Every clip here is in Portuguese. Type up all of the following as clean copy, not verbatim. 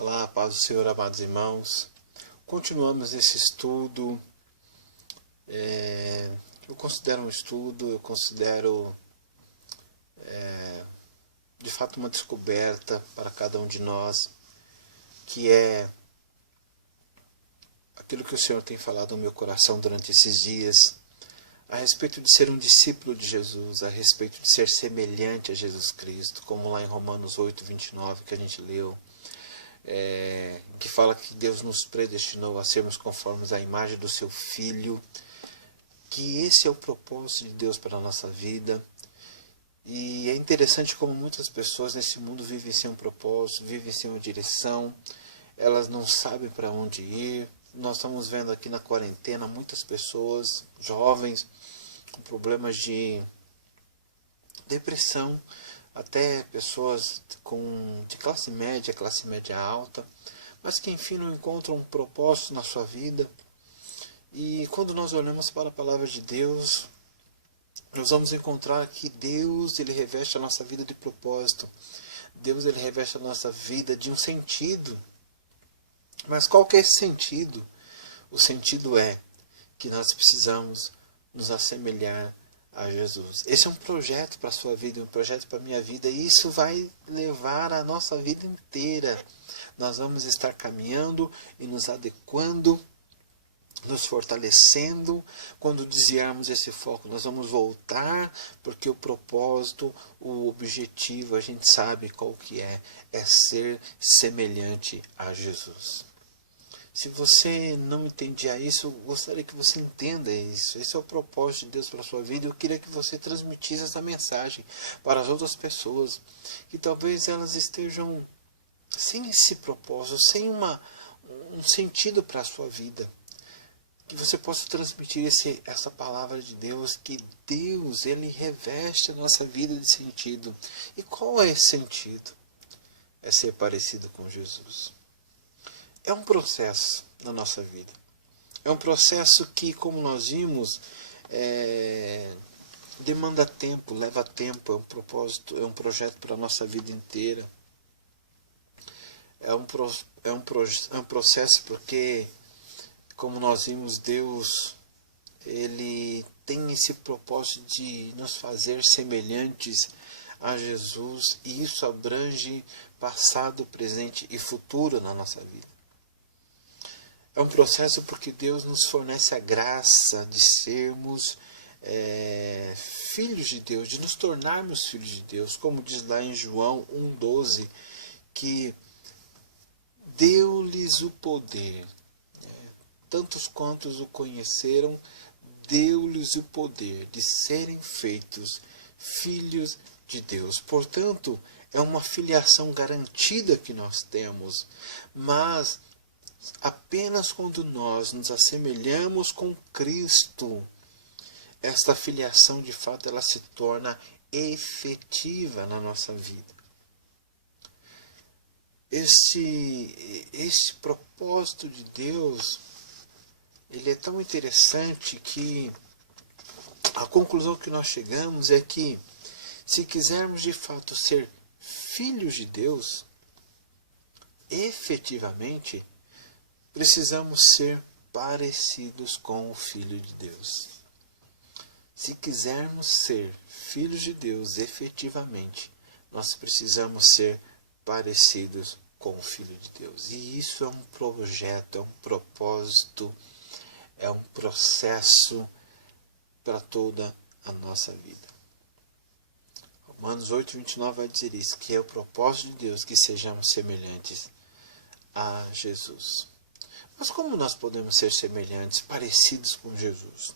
Olá, paz do Senhor, amados irmãos. Continuamos esse estudo. Eu considero um estudo, eu considero de fato uma descoberta para cada um de nós, que é aquilo que o Senhor tem falado no meu coração durante esses dias, a respeito de ser um discípulo de Jesus, a respeito de ser semelhante a Jesus Cristo, como lá em Romanos 8, 29, que a gente leu, que fala que Deus nos predestinou a sermos conformes à imagem do seu Filho, que esse é o propósito de Deus para a nossa vida. E é interessante como muitas pessoas nesse mundo vivem sem um propósito, vivem sem uma direção, elas não sabem para onde ir. Nós estamos vendo aqui na quarentena muitas pessoas, jovens, com problemas de depressão, até pessoas de classe média alta, mas que enfim não encontram um propósito na sua vida. E quando nós olhamos para a palavra de Deus, nós vamos encontrar que Deus ele reveste a nossa vida de propósito. Deus ele reveste a nossa vida de um sentido. Mas qual que é esse sentido? O sentido é que nós precisamos nos assemelhar a Jesus. Esse é um projeto para a sua vida, um projeto para a minha vida, e isso vai levar a nossa vida inteira. Nós vamos estar caminhando e nos adequando, nos fortalecendo. Quando desviarmos esse foco, nós vamos voltar, porque o propósito, o objetivo, a gente sabe qual que é ser semelhante a Jesus. Se você não entendia isso, eu gostaria que você entenda isso. Esse é o propósito de Deus para a sua vida. Eu queria que você transmitisse essa mensagem para as outras pessoas, que talvez elas estejam sem esse propósito, sem um sentido para a sua vida. Que você possa transmitir essa palavra de Deus, que Deus ele reveste a nossa vida de sentido. E qual é esse sentido? É ser parecido com Jesus. É um processo na nossa vida. É um processo que, como nós vimos, demanda tempo, leva tempo, é um propósito, é um projeto para a nossa vida inteira. É um processo porque, como nós vimos, Deus ele tem esse propósito de nos fazer semelhantes a Jesus, e isso abrange passado, presente e futuro na nossa vida. É um processo porque Deus nos fornece a graça de sermos filhos de Deus, de nos tornarmos filhos de Deus, como diz lá em João 1,12, que deu-lhes o poder, tantos quantos o conheceram, deu-lhes o poder de serem feitos filhos de Deus. Portanto, é uma filiação garantida que nós temos, mas apenas quando nós nos assemelhamos com Cristo, esta filiação de fato ela se torna efetiva na nossa vida. Este propósito de Deus, ele é tão interessante que a conclusão que nós chegamos é que, se quisermos de fato ser filhos de Deus, efetivamente, precisamos ser parecidos com o Filho de Deus. Se quisermos ser filhos de Deus efetivamente, nós precisamos ser parecidos com o Filho de Deus. E isso é um projeto, é um propósito, é um processo para toda a nossa vida. Romanos 8, 29 vai dizer isso, que é o propósito de Deus que sejamos semelhantes a Jesus. Mas como nós podemos ser semelhantes, parecidos com Jesus?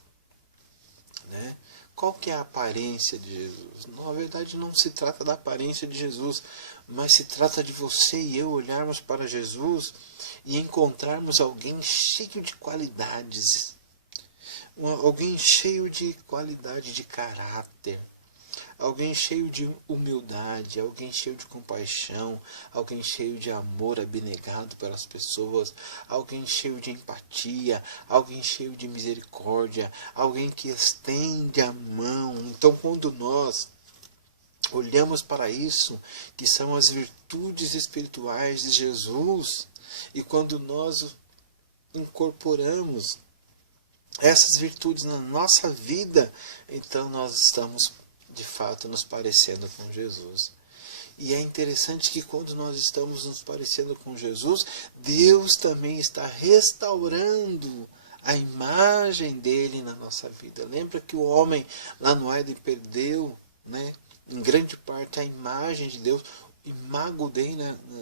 Né? Qual que é a aparência de Jesus? Na verdade não se trata da aparência de Jesus, mas se trata de você e eu olharmos para Jesus e encontrarmos alguém cheio de qualidades. Alguém cheio de qualidade de caráter. Alguém cheio de humildade, alguém cheio de compaixão, alguém cheio de amor abnegado pelas pessoas, alguém cheio de empatia, alguém cheio de misericórdia, alguém que estende a mão. Então, quando nós olhamos para isso, que são as virtudes espirituais de Jesus, e quando nós incorporamos essas virtudes na nossa vida, então nós estamos de fato nos parecendo com Jesus. E é interessante que quando nós estamos nos parecendo com Jesus, Deus também está restaurando a imagem dele na nossa vida. Lembra que o homem lá no Éden perdeu, né, em grande parte a imagem de Deus, o imago Dei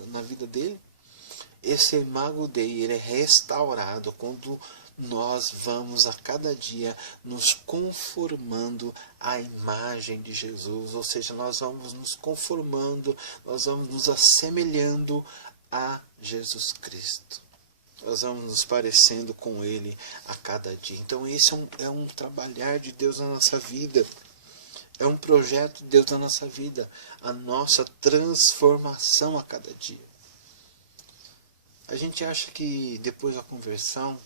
na vida dele? Esse imago Dei, ele é restaurado quando nós vamos a cada dia nos conformando à imagem de Jesus, ou seja, nós vamos nos conformando, nós vamos nos assemelhando a Jesus Cristo. Nós vamos nos parecendo com Ele a cada dia. Então esse é um trabalhar de Deus na nossa vida. É um projeto de Deus na nossa vida. A nossa transformação a cada dia. A gente acha que depois da conversão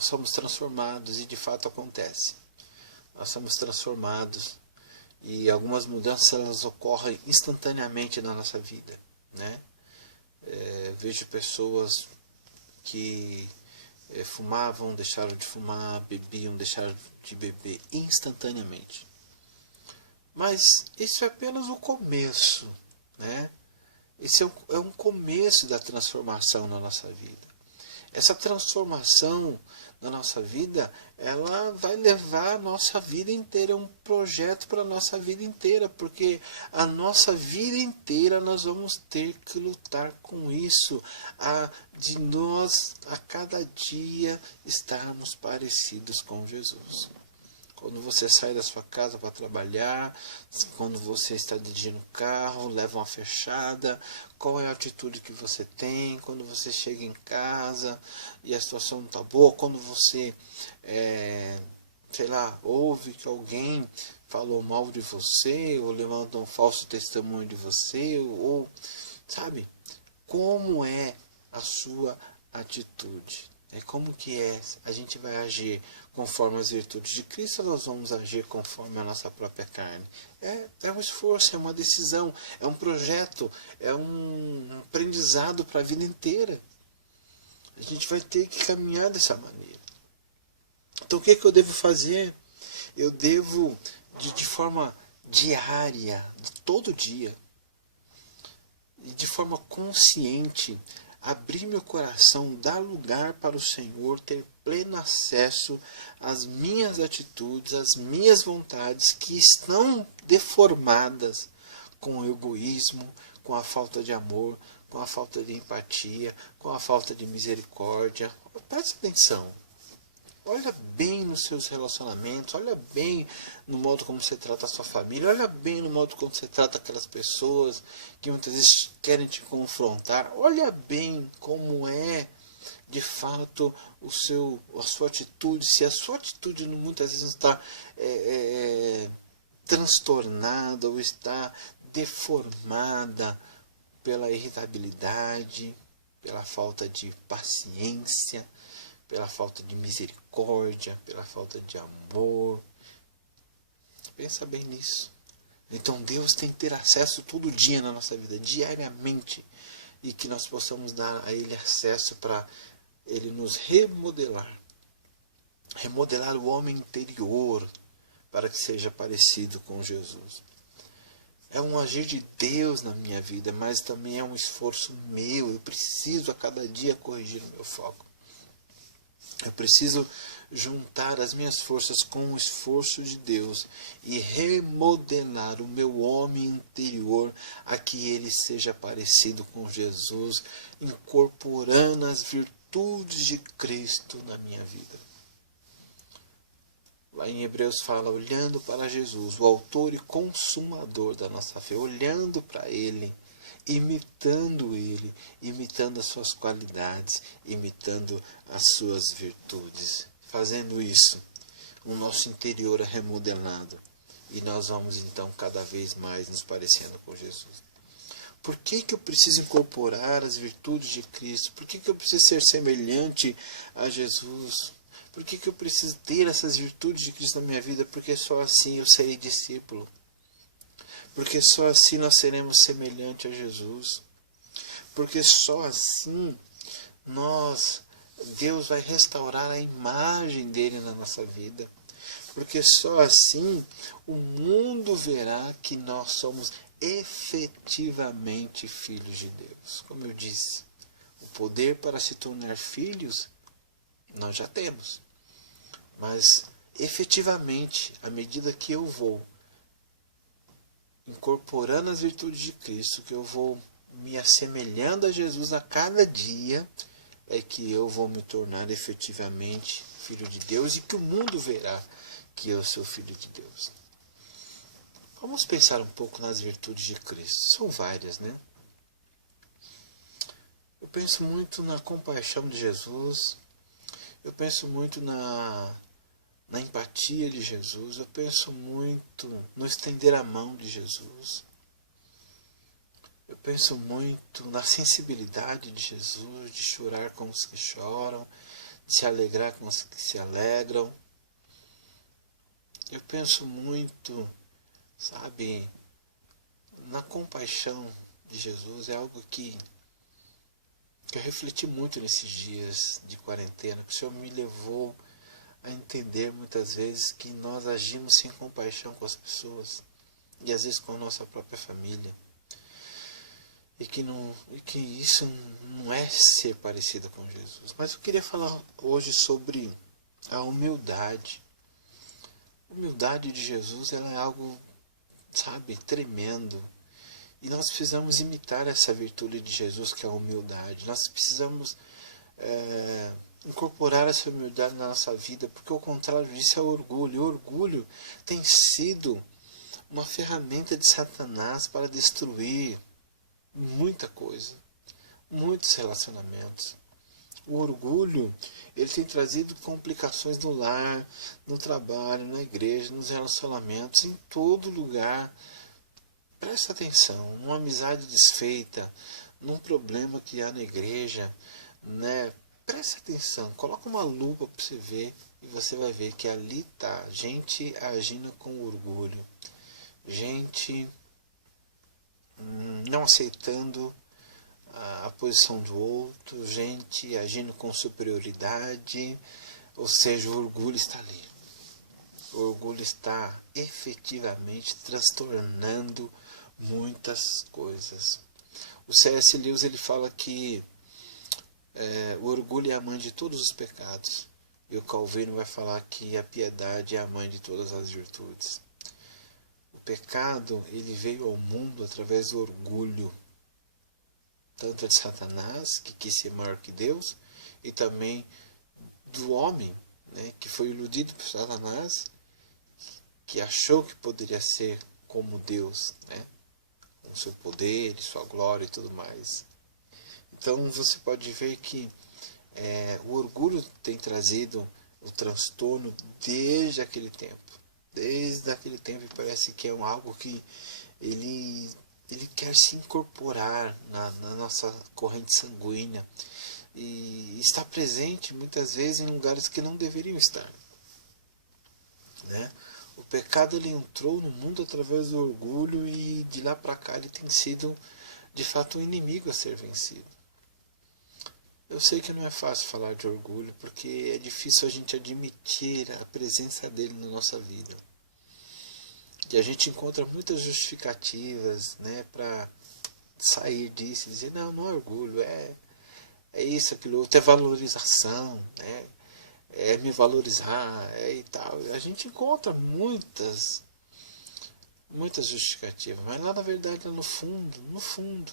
somos transformados, e de fato acontece. Nós somos transformados e algumas mudanças elas ocorrem instantaneamente na nossa vida, né? Vejo pessoas que fumavam, deixaram de fumar, bebiam, deixaram de beber instantaneamente. Mas isso é apenas o começo, né? Esse é um começo da transformação na nossa vida. Essa transformação na nossa vida, ela vai levar a nossa vida inteira, é um projeto para a nossa vida inteira, porque a nossa vida inteira nós vamos ter que lutar com isso, de nós a cada dia estarmos parecidos com Jesus. Quando você sai da sua casa para trabalhar, quando você está dirigindo o carro, leva uma fechada, qual é a atitude que você tem? Quando você chega em casa e a situação não está boa, quando você, ouve que alguém falou mal de você, ou levantou um falso testemunho de você, ou sabe? Como é a sua atitude? Como que é? A gente vai agir conforme as virtudes de Cristo, ou nós vamos agir conforme a nossa própria carne? É um esforço, é uma decisão, é um projeto, é um aprendizado para a vida inteira. A gente vai ter que caminhar dessa maneira. Então o que eu devo fazer? Eu devo, de forma diária, de todo dia, e de forma consciente, abrir meu coração, dar lugar para o Senhor, ter pleno acesso às minhas atitudes, às minhas vontades que estão deformadas com o egoísmo, com a falta de amor, com a falta de empatia, com a falta de misericórdia. Preste atenção. Olha bem nos seus relacionamentos, olha bem no modo como você trata a sua família, olha bem no modo como você trata aquelas pessoas que muitas vezes querem te confrontar. Olha bem como é, de fato, a sua atitude. Se a sua atitude muitas vezes está transtornada ou está deformada pela irritabilidade, pela falta de paciência, pela falta de misericórdia, pela falta de amor. Pensa bem nisso. Então Deus tem que ter acesso todo dia na nossa vida, diariamente, e que nós possamos dar a Ele acesso para Ele nos remodelar. Remodelar o homem interior para que seja parecido com Jesus. É um agir de Deus na minha vida, mas também é um esforço meu. Eu preciso a cada dia corrigir o meu foco. Eu preciso juntar as minhas forças com o esforço de Deus e remodelar o meu homem interior a que ele seja parecido com Jesus, incorporando as virtudes de Cristo na minha vida. Lá em Hebreus fala, olhando para Jesus, o autor e consumador da nossa fé, olhando para Ele, imitando Ele, imitando as suas qualidades, imitando as suas virtudes. Fazendo isso, o nosso interior é remodelado e nós vamos então cada vez mais nos parecendo com Jesus. Por que eu preciso incorporar as virtudes de Cristo? Por que eu preciso ser semelhante a Jesus? Por que eu preciso ter essas virtudes de Cristo na minha vida? Porque só assim eu serei discípulo. porque só assim nós seremos semelhantes a Jesus, porque só assim Deus vai restaurar a imagem dele na nossa vida, porque só assim o mundo verá que nós somos efetivamente filhos de Deus. Como eu disse, o poder para se tornar filhos nós já temos, mas efetivamente, à medida que eu vou incorporando as virtudes de Cristo, que eu vou me assemelhando a Jesus a cada dia, é que eu vou me tornar efetivamente filho de Deus e que o mundo verá que eu sou filho de Deus. Vamos pensar um pouco nas virtudes de Cristo. São várias, né? Eu penso muito na compaixão de Jesus, eu penso muito na empatia de Jesus, eu penso muito no estender a mão de Jesus, eu penso muito na sensibilidade de Jesus, de chorar com os que choram, de se alegrar com os que se alegram. Eu penso muito, sabe, na compaixão de Jesus. É algo que eu refleti muito nesses dias de quarentena, que o Senhor me levou a entender muitas vezes que nós agimos sem compaixão com as pessoas, e às vezes com a nossa própria família, e que isso não é ser parecido com Jesus. Mas eu queria falar hoje sobre a humildade. A humildade de Jesus, ela é algo, sabe, tremendo. E nós precisamos imitar essa virtude de Jesus, que é a humildade. Nós precisamos incorporar essa humildade na nossa vida, porque o contrário disso é o orgulho. O orgulho tem sido uma ferramenta de Satanás para destruir muita coisa, muitos relacionamentos. O orgulho, ele tem trazido complicações no lar, no trabalho, na igreja, nos relacionamentos, em todo lugar. Presta atenção, numa amizade desfeita, num problema que há na igreja, né? Presta atenção, coloca uma lupa para você ver, e você vai ver que ali está gente agindo com orgulho, gente não aceitando a posição do outro, gente agindo com superioridade, ou seja, o orgulho está ali. O orgulho está efetivamente transtornando muitas coisas. O C.S. Lewis, ele fala que o orgulho é a mãe de todos os pecados, e o Calvino vai falar que a piedade é a mãe de todas as virtudes. O pecado, ele veio ao mundo através do orgulho, tanto de Satanás, que quis ser maior que Deus, e também do homem, né, que foi iludido por Satanás, que achou que poderia ser como Deus, né, com seu poder, sua glória e tudo mais. Então você pode ver que o orgulho tem trazido o transtorno desde aquele tempo. Desde aquele tempo, parece que é algo que ele quer se incorporar na nossa corrente sanguínea e está presente muitas vezes em lugares que não deveriam estar, né? O pecado, ele entrou no mundo através do orgulho, e de lá para cá ele tem sido de fato um inimigo a ser vencido. Eu sei que não é fácil falar de orgulho, porque é difícil a gente admitir a presença dele na nossa vida. E a gente encontra muitas justificativas, né, para sair disso e dizer, não é orgulho, é isso, aquilo outro, é valorização, né, é me valorizar, e tal. A gente encontra muitas justificativas, mas lá na verdade, lá no fundo,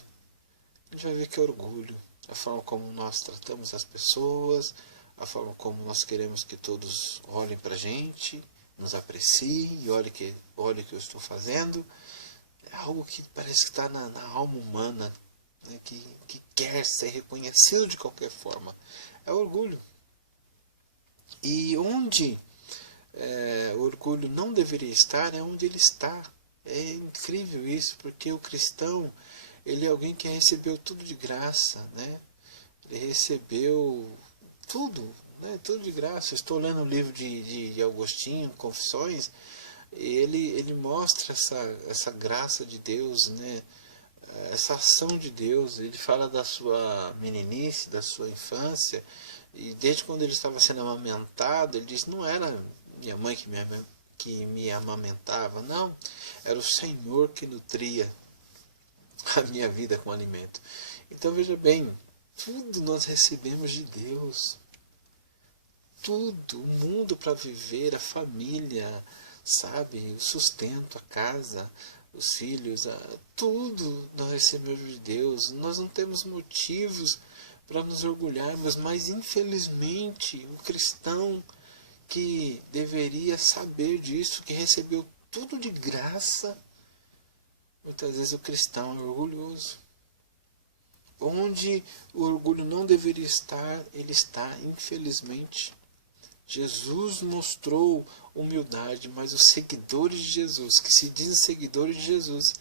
a gente vai ver que é orgulho. A forma como nós tratamos as pessoas, a forma como nós queremos que todos olhem para a gente, nos apreciem e olhem o que eu estou fazendo. É algo que parece que está na alma humana, né, que quer ser reconhecido de qualquer forma. É orgulho. E onde o orgulho não deveria estar, é onde ele está. É incrível isso, porque o cristão, ele é alguém que recebeu tudo de graça, né? Ele recebeu tudo, né? Tudo de graça. Eu estou lendo o livro de Agostinho, Confissões, ele mostra essa graça de Deus, né? Essa ação de Deus. Ele fala da sua meninice, da sua infância, e desde quando ele estava sendo amamentado, ele diz, não era minha mãe que me amamentava, não, era o Senhor que nutria a minha vida com alimento. Então veja bem, tudo nós recebemos de Deus, tudo, o mundo para viver, a família, sabe, o sustento, a casa, os filhos, tudo nós recebemos de Deus. Nós não temos motivos para nos orgulharmos, mas infelizmente o cristão que deveria saber disso, que recebeu tudo de graça, muitas vezes o cristão é orgulhoso. Onde o orgulho não deveria estar, ele está, infelizmente. Jesus mostrou humildade, mas os seguidores de Jesus, que se dizem seguidores de Jesus,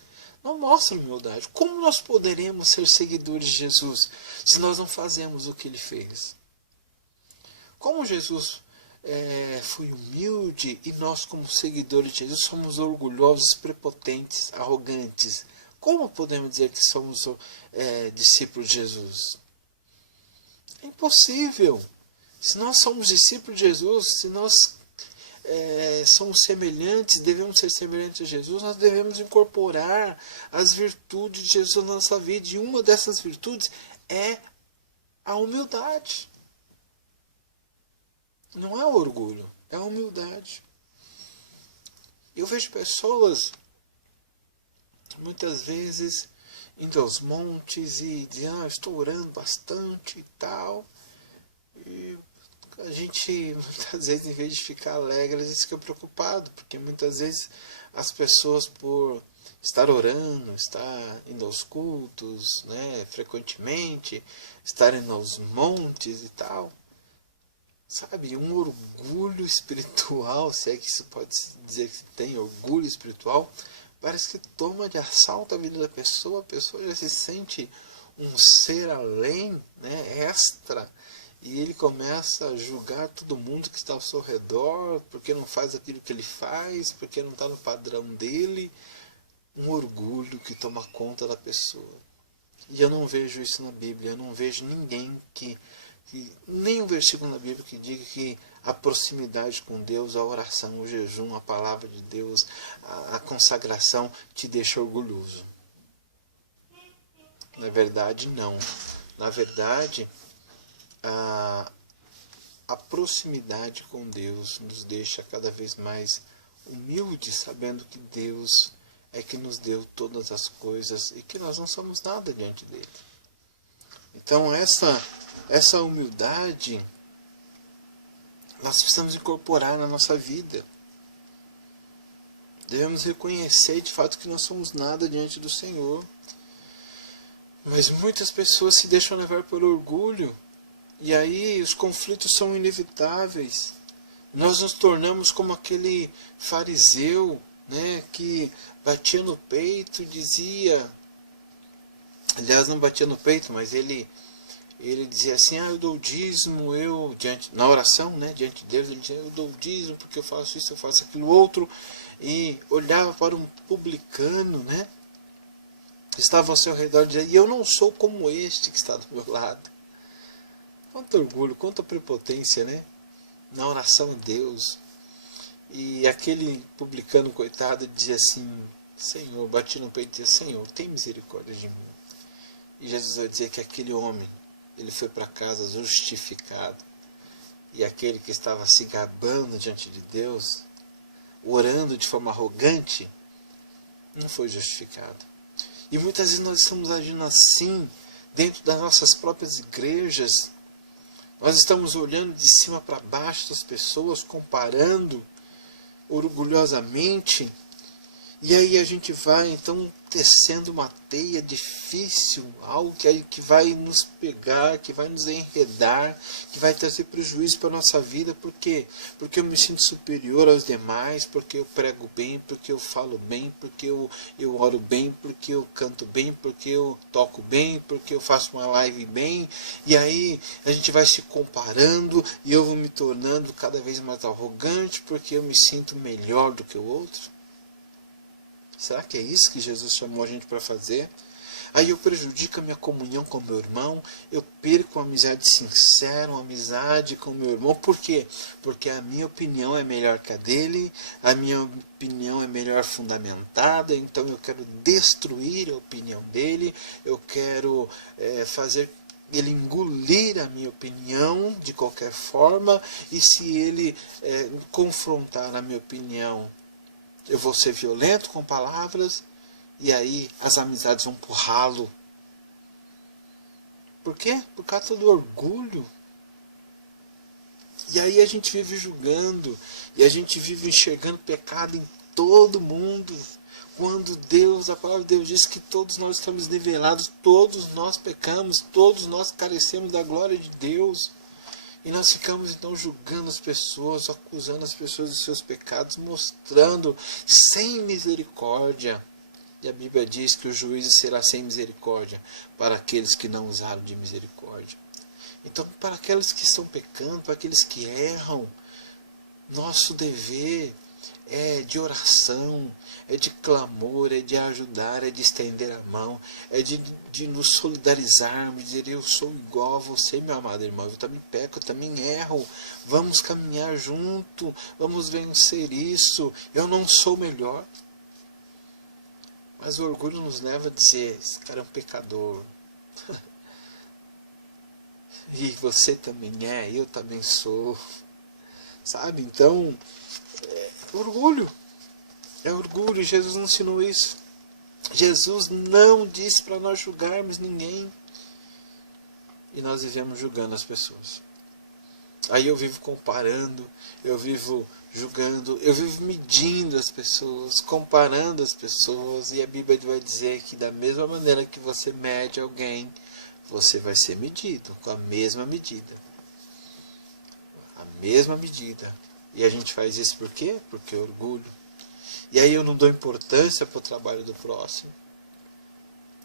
não mostram humildade. Como nós poderemos ser seguidores de Jesus se nós não fazemos o que ele fez? Como Jesus foi humilde e nós, como seguidores de Jesus, somos orgulhosos, prepotentes, arrogantes? Como podemos dizer que somos discípulos de Jesus? É impossível. Se nós somos discípulos de Jesus, se nós somos semelhantes, devemos ser semelhantes a Jesus, nós devemos incorporar as virtudes de Jesus na nossa vida. E uma dessas virtudes é a humildade. Não é o orgulho, é a humildade. Eu vejo pessoas, muitas vezes, indo aos montes e dizendo, estou orando bastante e tal. E a gente, muitas vezes, em vez de ficar alegre, a gente fica preocupado, porque muitas vezes as pessoas, por estar orando, estar indo aos cultos, né, frequentemente, estar indo aos montes e tal, sabe, um orgulho espiritual, se é que isso pode dizer que tem orgulho espiritual, parece que toma de assalto a vida da pessoa. A pessoa já se sente um ser além, né, extra, e ele começa a julgar todo mundo que está ao seu redor, porque não faz aquilo que ele faz, porque não está no padrão dele. Um orgulho que toma conta da pessoa. E eu não vejo isso na Bíblia, eu não vejo ninguém nem um versículo na Bíblia que diga que a proximidade com Deus, a oração, o jejum, a palavra de Deus, a consagração te deixa orgulhoso. Na verdade, não. Na verdade, a proximidade com Deus nos deixa cada vez mais humildes, sabendo que Deus é que nos deu todas as coisas e que nós não somos nada diante dele. Então essa humildade nós precisamos incorporar na nossa vida. Devemos reconhecer de fato que nós somos nada diante do Senhor. Mas muitas pessoas se deixam levar pelo orgulho, e aí os conflitos são inevitáveis. Nós nos tornamos como aquele fariseu, né, que batia no peito e dizia, aliás, não batia no peito, mas ele dizia assim, eu dou dízimo, na oração, né, diante de Deus, ele dizia, eu dou dízimo porque eu faço isso, eu faço aquilo outro, e olhava para um publicano, né, que estava ao seu redor, e dizia, e eu não sou como este que está do meu lado. Quanto orgulho, quanta prepotência, né, na oração a Deus. E aquele publicano coitado dizia assim, Senhor, batia no peito e dizia, Senhor, tem misericórdia de mim. E Jesus vai dizer que aquele homem, ele foi para casa justificado. E aquele que estava se gabando diante de Deus, orando de forma arrogante, não foi justificado. E muitas vezes nós estamos agindo assim, dentro das nossas próprias igrejas. Nós estamos olhando de cima para baixo das pessoas, comparando orgulhosamente. E aí a gente vai então tecendo uma teia difícil, algo que vai nos pegar, que vai nos enredar, que vai trazer prejuízo para a nossa vida. Por quê? Porque eu me sinto superior aos demais, porque eu prego bem, porque eu falo bem, porque eu oro bem, porque eu canto bem, porque eu toco bem, porque eu faço uma live bem. E aí a gente vai se comparando e eu vou me tornando cada vez mais arrogante porque eu me sinto melhor do que o outro. Será que é isso que Jesus chamou a gente para fazer? Aí eu prejudico a minha comunhão com meu irmão, eu perco a amizade sincera, uma amizade com meu irmão. Por quê? Porque a minha opinião é melhor que a dele, a minha opinião é melhor fundamentada, então eu quero destruir a opinião dele, eu quero fazer ele engolir a minha opinião de qualquer forma, e se ele confrontar a minha opinião, eu vou ser violento com palavras, e aí as amizades vão pro ralo. Por quê? Por causa do orgulho. E aí a gente vive julgando, e a gente vive enxergando pecado em todo mundo. Quando Deus, a palavra de Deus diz que todos nós estamos nivelados, todos nós pecamos, todos nós carecemos da glória de Deus. E nós ficamos então julgando as pessoas, acusando as pessoas dos seus pecados, mostrando sem misericórdia. E a Bíblia diz que o juízo será sem misericórdia para aqueles que não usaram de misericórdia. Então, para aqueles que estão pecando, para aqueles que erram, nosso dever é de oração, é de clamor, é de ajudar, é de estender a mão, é de nos solidarizarmos, dizer: eu sou igual a você, meu amado irmão, eu também peco, eu também erro, vamos caminhar junto, vamos vencer isso, eu não sou melhor. Mas o orgulho nos leva a dizer: esse cara é um pecador. E você também é, eu também sou. Sabe? Então, orgulho. É orgulho. Jesus não ensinou isso. Jesus não disse para nós julgarmos ninguém. E nós vivemos julgando as pessoas. Aí eu vivo comparando, eu vivo julgando, eu vivo medindo as pessoas, comparando as pessoas. E a Bíblia vai dizer que da mesma maneira que você mede alguém, você vai ser medido com a mesma medida. A mesma medida. E a gente faz isso por quê? Porque é orgulho. E aí eu não dou importância para o trabalho do próximo.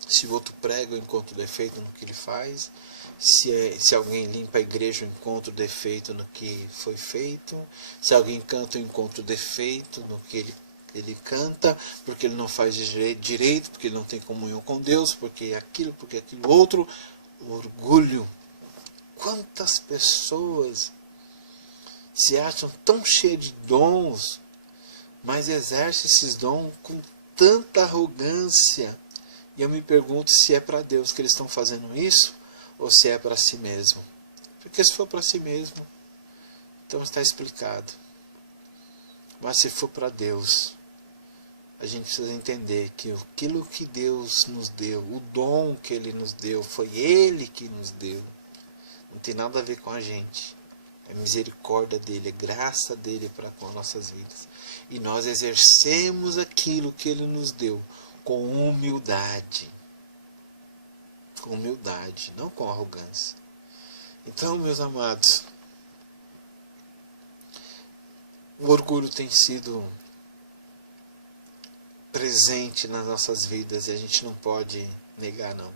Se o outro prega, eu encontro defeito no que ele faz. Se alguém limpa a igreja, eu encontro defeito no que foi feito. Se alguém canta, eu encontro defeito no que ele canta, porque ele não faz direito, porque ele não tem comunhão com Deus, porque aquilo outro. Orgulho. Quantas pessoas se acham tão cheias de dons, mas exercem esses dons com tanta arrogância. E eu me pergunto se é para Deus que eles estão fazendo isso, ou se é para si mesmo. Porque se for para si mesmo, então está explicado. Mas se for para Deus, a gente precisa entender que aquilo que Deus nos deu, o dom que Ele nos deu, foi Ele que nos deu. Não tem nada a ver com a gente. É misericórdia dEle, é graça dEle para com as nossas vidas. E nós exercemos aquilo que Ele nos deu com humildade. Com humildade, não com arrogância. Então, meus amados, o orgulho tem sido presente nas nossas vidas e a gente não pode negar, não.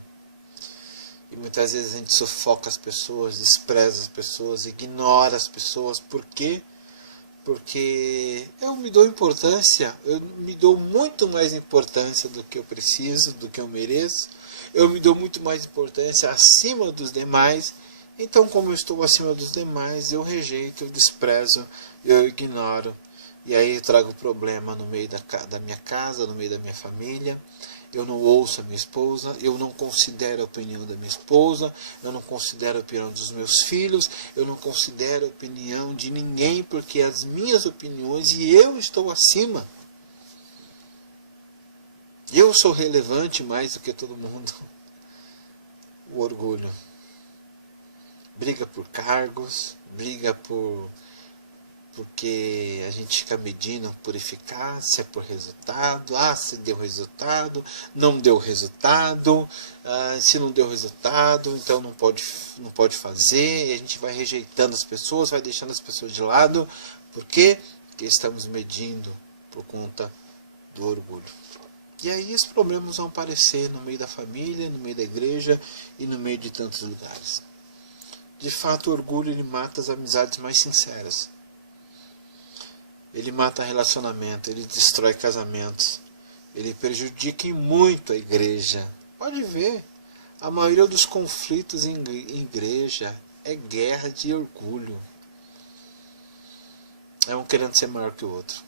E muitas vezes a gente sufoca as pessoas, despreza as pessoas, ignora as pessoas. Por quê? Porque eu me dou importância, eu me dou muito mais importância do que eu preciso, do que eu mereço. Eu me dou muito mais importância acima dos demais. Então, como eu estou acima dos demais, eu rejeito, eu desprezo, eu ignoro. E aí eu trago problema no meio da minha casa, no meio da minha família. Eu não ouço a minha esposa, eu não considero a opinião da minha esposa, eu não considero a opinião dos meus filhos, eu não considero a opinião de ninguém, porque as minhas opiniões, e eu estou acima. Eu sou relevante mais do que todo mundo. O orgulho. Briga por cargos, briga por porque a gente fica medindo por eficácia, por resultado. Se deu resultado, não deu resultado, se não deu resultado, então não pode fazer, e a gente vai rejeitando as pessoas, vai deixando as pessoas de lado. Por quê? Porque estamos medindo por conta do orgulho. E aí os problemas vão aparecer no meio da família, no meio da igreja e no meio de tantos lugares. De fato, o orgulho ele mata as amizades mais sinceras. Ele mata relacionamento, ele destrói casamentos, ele prejudica muito a igreja. Pode ver, a maioria dos conflitos em igreja é guerra de orgulho. É um querendo ser maior que o outro.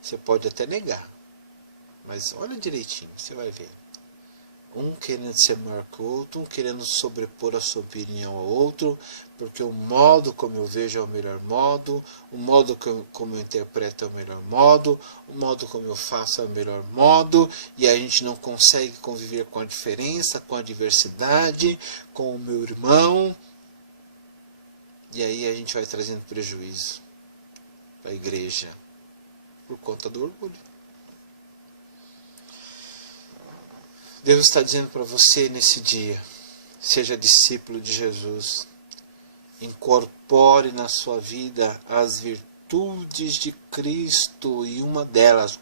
Você pode até negar, mas olha direitinho, você vai ver. Um querendo ser maior que o outro, um querendo sobrepor a sua opinião ao outro, porque o modo como eu vejo é o melhor modo, o modo como eu interpreto é o melhor modo, o modo como eu faço é o melhor modo, e a gente não consegue conviver com a diferença, com a diversidade, com o meu irmão, e aí a gente vai trazendo prejuízo para a igreja, por conta do orgulho. Deus está dizendo para você nesse dia, seja discípulo de Jesus, incorpore na sua vida as virtudes de Cristo, e uma delas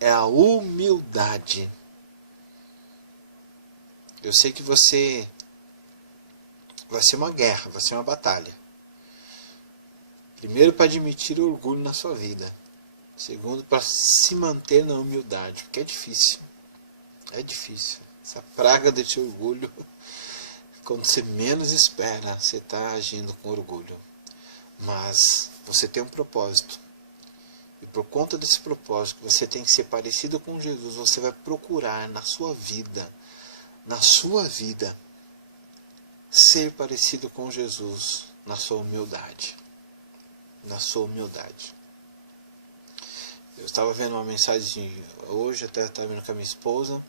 é a humildade. Eu sei que vai ser uma guerra, vai ser uma batalha. Primeiro, para admitir o orgulho na sua vida. Segundo, para se manter na humildade, porque é difícil. É difícil. Essa praga desse orgulho, quando você menos espera, você está agindo com orgulho. Mas você tem um propósito. E por conta desse propósito, você tem que ser parecido com Jesus. Você vai procurar na sua vida, ser parecido com Jesus na sua humildade. Na sua humildade. Eu estava vendo uma mensagem hoje, até estava vendo com a minha esposa,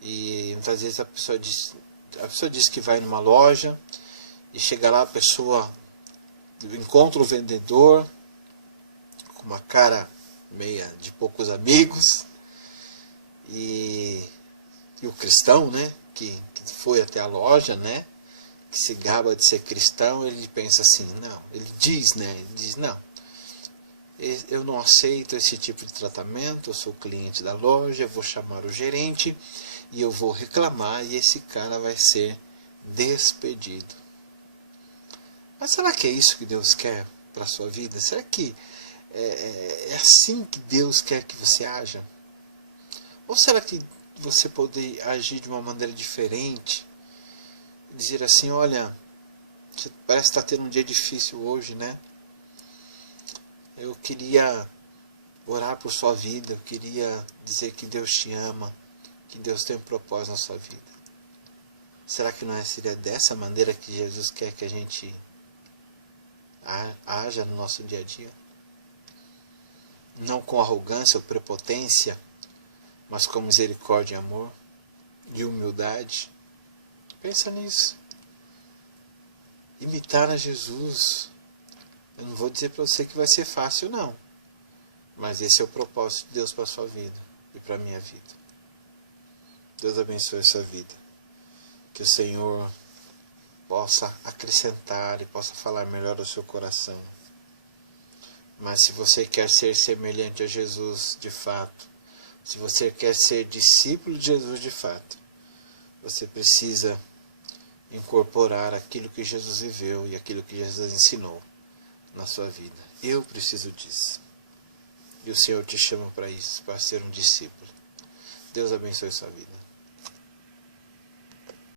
e muitas vezes a pessoa diz que vai numa loja, e chega lá a pessoa encontra o vendedor com uma cara meia de poucos amigos, e o cristão, né, que foi até a loja, né, que se gaba de ser cristão, ele pensa assim, não, ele diz, não, eu não aceito esse tipo de tratamento, eu sou cliente da loja, eu vou chamar o gerente e eu vou reclamar e esse cara vai ser despedido. Mas será que é isso que Deus quer para a sua vida? Será que é assim que Deus quer que você haja? Ou será que você pode agir de uma maneira diferente? Dizer assim, olha, você parece estar tendo um dia difícil hoje, né? Eu queria orar por sua vida, eu queria dizer que Deus te ama, que Deus tem um propósito na sua vida. Será que não seria dessa maneira que Jesus quer que a gente haja no nosso dia a dia? Não com arrogância ou prepotência, mas com misericórdia e amor, de humildade. Pensa nisso. Imitar a Jesus. Eu não vou dizer para você que vai ser fácil, não. Mas esse é o propósito de Deus para a sua vida e para a minha vida. Deus abençoe a sua vida. Que o Senhor possa acrescentar e possa falar melhor ao seu coração. Mas se você quer ser semelhante a Jesus de fato, se você quer ser discípulo de Jesus de fato, você precisa incorporar aquilo que Jesus viveu e aquilo que Jesus ensinou na sua vida. Eu preciso disso. E o Senhor te chama para isso, para ser um discípulo. Deus abençoe sua vida.